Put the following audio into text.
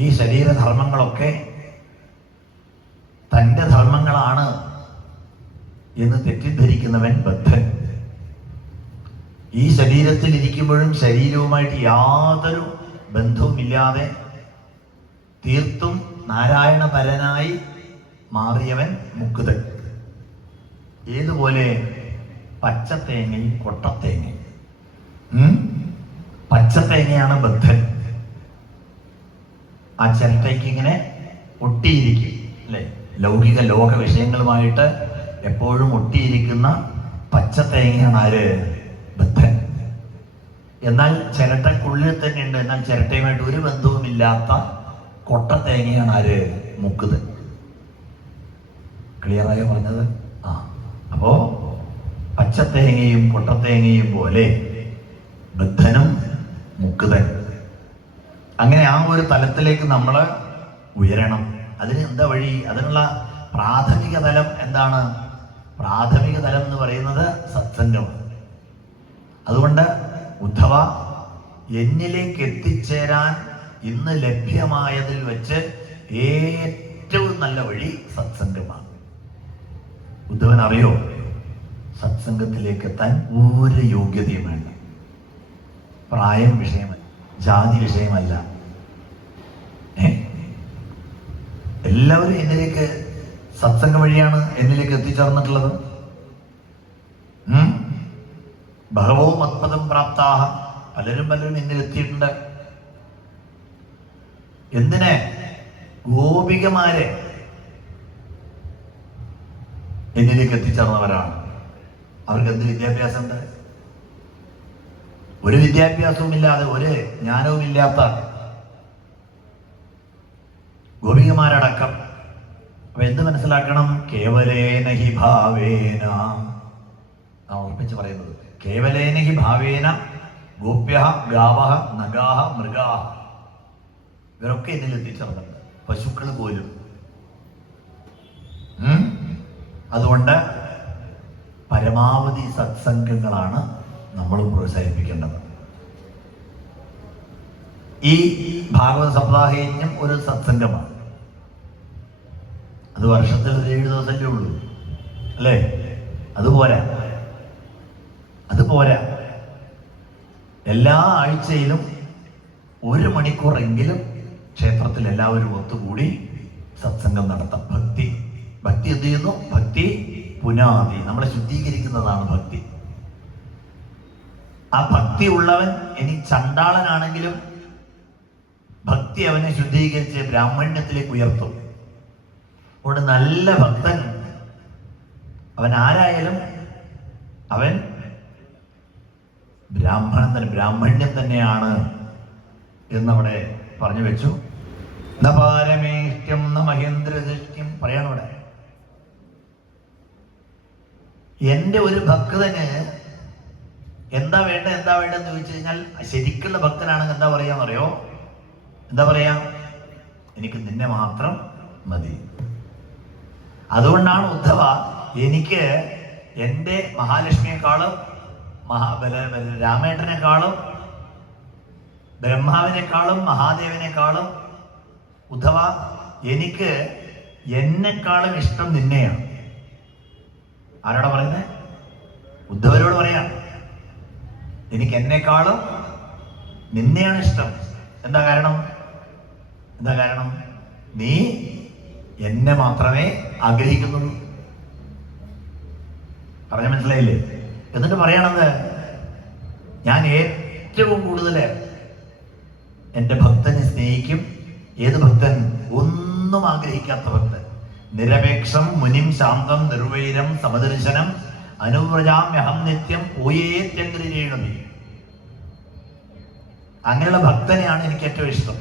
ഈ ശരീരധർമ്മങ്ങളൊക്കെ തൻ്റെ ധർമ്മങ്ങളാണ് എന്ന് തെറ്റിദ്ധരിക്കുന്നവൻ ബദ്ധൻ. ഈ ശരീരത്തിൽ ഇരിക്കുമ്പോഴും ശരീരവുമായിട്ട് യാതൊരു ബന്ധവുമില്ലാതെ തീർത്തും നാരായണപരനായി മാറിയവൻ മുക്തൻ. ഏതുപോലെ? പച്ചത്തേങ്ങയും കൊട്ടത്തേങ്ങയും. പച്ചത്തേങ്ങയാണ് ബദ്ധൻ. ആ ചിരട്ടയ്ക്ക് ഇങ്ങനെ ഒട്ടിയിരിക്കും അല്ലെ? ലൗകിക ലോക വിഷയങ്ങളുമായിട്ട് എപ്പോഴും ഒട്ടിയിരിക്കുന്ന പച്ചത്തേങ്ങയാണ് ആര്? ബദ്ധൻ. എന്നാൽ ചിരട്ടക്കുള്ളിൽ തന്നെ ഉണ്ട്, എന്നാൽ ചിരട്ടയുമായിട്ട് ഒരു ബന്ധവുമില്ലാത്ത കൊട്ടത്തേങ്ങയാണ് ആര്? മുക്തൻ. ക്ലിയറായോ പറഞ്ഞത്? അപ്പോ പച്ചത്തേങ്ങയും കൊട്ടത്തേങ്ങയും പോലെ ബദ്ധനും മുക്തൻ. അങ്ങനെ ആ ഒരു തലത്തിലേക്ക് നമ്മൾ ഉയരണം. അതിന് എന്താ വഴി? അതിനുള്ള പ്രാഥമിക തലം എന്താണ്? പ്രാഥമിക തലം എന്ന് പറയുന്നത് സത്സംഗമാണ്. അതുകൊണ്ട് ഉദ്ധവ, എന്നിലേക്ക് എത്തിച്ചേരാൻ ഇന്ന് ലഭ്യമായതിൽ വെച്ച് ഏറ്റവും നല്ല വഴി സത്സംഗമാണ്. ഉദ്ധവൻ അറിയോ, സത്സംഗത്തിലേക്ക് എത്താൻ ഒരു യോഗ്യതയും വേണ്ട. പ്രായം വിഷയമല്ല, ജാതി വിഷയമല്ല. എല്ലാവരും എന്നിലേക്ക് സത്സംഗം വഴിയാണ് എന്നിലേക്ക് എത്തിച്ചേർന്നിട്ടുള്ളത്. ബഹവോ മത്പദം പ്രാപ്താഹ, പലരും എന്നിൽ എത്തിയിട്ടുണ്ട്. എന്തിനെ? ഗോപികമാരെ എന്നിലേക്ക് എത്തിച്ചേർന്നവരാണ്. അവർക്ക് എന്ത് വിദ്യാഭ്യാസമുണ്ട്? ഒരു വിദ്യാഭ്യാസവും ഇല്ലാതെ, ഒരു ജ്ഞാനവും ഇല്ലാത്ത ഗോപികമാരടക്കം. അപ്പൊ എന്ത് മനസ്സിലാക്കണം? കേവലേന ഹി ഭാവേന, ഉറപ്പിച്ച് പറയുന്നത്, കേവലേന ഹി ഭാവേന ഗോപ്യ ഗാവഹ നഗാഹ മൃഗാഹ, ഇവരൊക്കെ എന്നിൽ എത്തിച്ചേർന്നുണ്ട്, പശുക്കൾ പോലും. അതുകൊണ്ട് പരമാവധി സത്സംഗങ്ങളാണ് നമ്മൾ പ്രോത്സാഹിപ്പിക്കേണ്ടത്. ഈ ഭാഗവത സപ്താഹയജ്ഞം ഒരു സത്സംഗമാണ്. അത് വർഷത്തിൽ 7 ദിവസമല്ലേ ഉള്ളൂ അല്ലേ? അതുപോരാ. എല്ലാ ആഴ്ചയിലും 1 മണിക്കൂറെങ്കിലും ക്ഷേത്രത്തിൽ എല്ലാവരും ഒത്തുകൂടി സത്സംഗം നടത്താം. ഭക്തി എന്ത് ചെയ്യുന്നു? ഭക്തി പുനാതി, നമ്മളെ ശുദ്ധീകരിക്കുന്നതാണ് ഭക്തി. ആ ഭക്തി ഉള്ളവൻ ഇനി ചണ്ടാളനാണെങ്കിലും ഭക്തി അവനെ ശുദ്ധീകരിച്ച് ബ്രാഹ്മണ്യത്തിലേക്ക് ഉയർത്തും. അതുകൊണ്ട് നല്ല ഭക്തൻ അവൻ ആരായാലും അവൻ ബ്രാഹ്മണ്യം തന്നെയാണ് എന്നവിടെ പറഞ്ഞു വെച്ചു. ന പാരമേഷ്ട്യം ന മഹേന്ദ്രദൃഷ്ട്യം പറയാണ് ഇവിടെ. എൻ്റെ ഒരു ഭക്തന് എന്താ വേണ്ടെന്ന് ചോദിച്ചു കഴിഞ്ഞാൽ, ശരിക്കുള്ള ഭക്തനാണെങ്കിൽ എന്താ പറയാന്നറിയോ? എന്താ പറയാ? എനിക്ക് നിന്നെ മാത്രം മതി. അതുകൊണ്ടാണ് ഉദ്ധവ, എനിക്ക് എൻ്റെ മഹാലക്ഷ്മിയെക്കാളും രാമേട്ടനെക്കാളും ബ്രഹ്മാവിനേക്കാളും മഹാദേവനേക്കാളും ഉദ്ധവ, എനിക്ക് എന്നെക്കാളും ഇഷ്ടം നിന്നെയാണ്. ആരോടാ പറയുന്നത്? ഉദ്ധവരോട് പറയാം. എനിക്ക് എന്നെക്കാളും നിന്നെയാണ് ഇഷ്ടം. എന്താ കാരണം? നീ എന്നെ മാത്രമേ ആഗ്രഹിക്കുന്നുള്ളൂ. പറഞ്ഞ മനസ്സിലായില്ലേ? എന്നിട്ട് പറയണത്, ഞാൻ ഏറ്റവും കൂടുതൽ എൻ്റെ ഭക്തനെ സ്നേഹിക്കും. ഏത് ഭക്തൻ? ഒന്നും ആഗ്രഹിക്കാത്ത ഭക്തൻ. നിരപേക്ഷം മുനിം ശാന്തം നിർവൈരം സമദർശനം അനുവ്രജാമ്യഹം നിത്യം ഓയേത്യഗ്രഹീണമേ. അങ്ങനെയുള്ള ഭക്തനെയാണ് എനിക്ക് ഏറ്റവും ഇഷ്ടം.